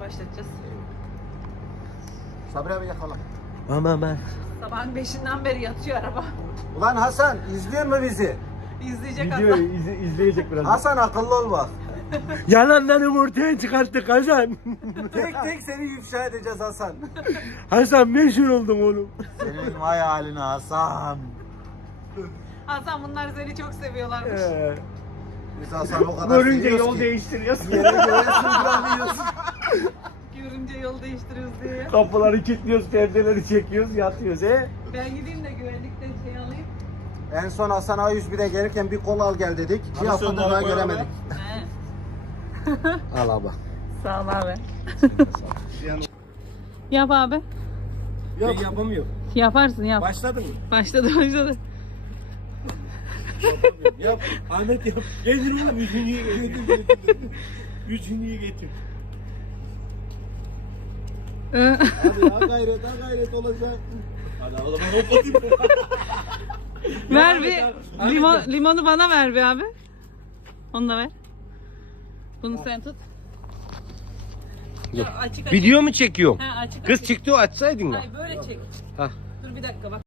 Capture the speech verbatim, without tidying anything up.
başlatacağız. Sabri abi yakala. Aman ben. Sabahın beşinden beri yatıyor araba. Ulan Hasan izliyor mu bizi? İzleyecek Video Hasan. izle, izleyecek biraz. Hasan akıllı ol bak. Yalanlarımı ortaya çıkarttık Hasan. Tek tek seni ifşa edeceğiz Hasan. Hasan meşhur oldun oğlum. Senin vay haline Hasan. Hasan bunlar seni çok seviyorlarmış. Ee, Biz Hasan o kadar Görünce seviyoruz yol ki. değiştiriyorsun. Yere göğe sığdıramıyoruz. Görünce yol değiştiriyoruz diye. Kapıları kilitliyoruz, perdeleri çekiyoruz, yatıyoruz he. Ben gideyim de güvenlikten şey alayım. En son Hasan A yüz bir'e gelirken bir kol al gel dedik. Bir haftadır daha göremedik. He. Al abi. Sağ ol abi. Yap abi. Yok. Ben yapamıyorum. Yaparsın yap. Başladın mı? Başladı başladı. Yap. Ahmet yap. Gelir oğlum. Üçüncüyü getir. getir. Üçüncüyü getir. Hadi ha gayret ha gayret olacak. Hadi o zaman hoplatayım. Ver bir limon, limonu bana ver bir abi. Onu da ver. Bunu sen tut. Yok. Ya açık açık. Video mu çekiyorum? Ha, açık Kız açık. çıktı o açsaydın ya. Hayır böyle çek. Hah. Dur bir dakika bak.